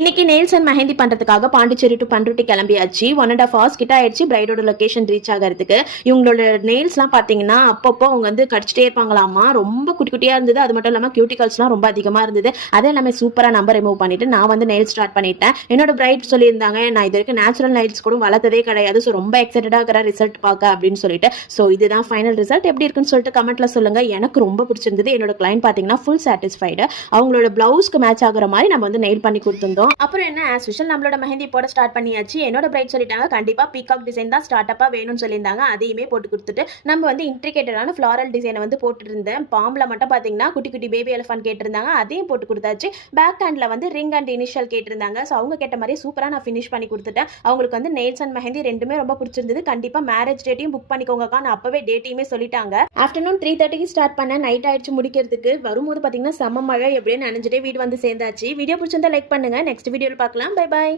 இன்னைக்கு nails and mehndi பண்றதுக்காக Pondicherry to Panruti கிளம்பியாச்சு. 1.5 hours கிட்ட ஆயிடுச்சு பிரைடோட லொகேஷன் ரீச் ஆகிறதுக்கு. இவங்களோட நெயில்ஸ்லாம் பாத்தீங்கன்னா அப்பப்போ அவங்க வந்து கடிச்சிட்டே இருப்பாங்களாமா. ரொம்ப குட்டி குட்டியா இருந்தது. அது மட்டும் இல்லாம கியூட்டிகல்ஸ்லாம் ரொம்ப அதிகமா இருந்தது. அதே எல்லாமே சூப்பரா நம்பர் ரிமூவ் பண்ணிட்டு நான் வந்து நெயில் ஸ்டார்ட் பண்ணிட்டேன். என்னோட பிரைட் சொல்லியிருந்தாங்க, நான் இது வரைக்கும் நேச்சுரல் நெயில்ஸ் கூட வளர்த்ததே கிடையாது, ஸோ ரொம்ப எக்ஸைட்டடா இருக்கிற ரிசல்ட் பார்க்க அப்படின்னு சொல்லிட்டு. ஸோ இதுதான் ஃபைனல் ரிசல்ட். எப்படி இருக்குன்னு சொல்லிட்டு கமெண்ட்ல சொல்லுங்க. எனக்கு ரொம்ப பிடிச்சிருந்தது. என்னோட கிளைண்ட் பாத்தீங்கன்னா ஃபுல் சாட்டிஸ்ஃபைடு. அவங்களோட பிளவுஸ்க்கு மேட்ச் ஆகுற மாதிரி நம்ம வந்து நெயில் பண்ணி கொடுத்துருந்தோம். அப்புறம் என்ன, ஆஸ் யூஷுவல் நம்மளோட மெஹந்தி போட ஸ்டார்ட் பண்ணியாச்சு. என்னோட பிரைட் சொல்லிட்டாங்க கண்டிப்பா பீகாக் டிசைன் தான் ஸ்டார்ட் அப்பா வேணும்னு சொல்லியிருந்தாங்க. அதையுமே போட்டு கொடுத்துட்டு நம்ம வந்து இன்ட்ரிகேட்டடான ஃப்ளாரல் டிசைனை வந்து போட்டுட்டு இருந்தேன். பாம்ல மட்டும் பாத்தீங்கன்னா குட்டி குட்டி பேபி எலிஃபண்ட் கேட்டிருந்தாங்க, அதையும் போட்டு கொடுத்தாச்சு. பேக் ஹேண்ட்ல வந்து ரிங் அண்ட் இனிஷியல் கேட்டிருந்தாங்க. ஸோ அவங்க கேட்ட மாதிரி சூப்பரா நான் ஃபினிஷ் பண்ணி கொடுத்துட்டேன். அவங்களுக்கு வந்து நெயில்ஸ் அண்ட் மெஹந்தி ரெண்டுமே ரொம்ப பிடிச்சிருந்தது. கண்டிப்பா மேரேஜ் டேட்டையும் புக் பண்ணிக்கோங்கக்கா, நான் அப்பவே டேட்டையுமே சொல்லிட்டாங்க. ஆஃப்டர்நூன் 3:30 ஸ்டார்ட் பண்ண, நைட் ஆயிடுச்சு முடிக்கிறதுக்கு. வரும்போது பாத்தீங்கன்னா செம்ம மழை, எப்படின்னு நினைஞ்சிட்டே வீடு வந்து சேர்ந்தாச்சு. வீடியோ பிடிச்சிருந்தா லைக் பண்ணுங்க. நெக்ஸ்ட் வீடியோவில் பார்க்கலாம். Bye bye.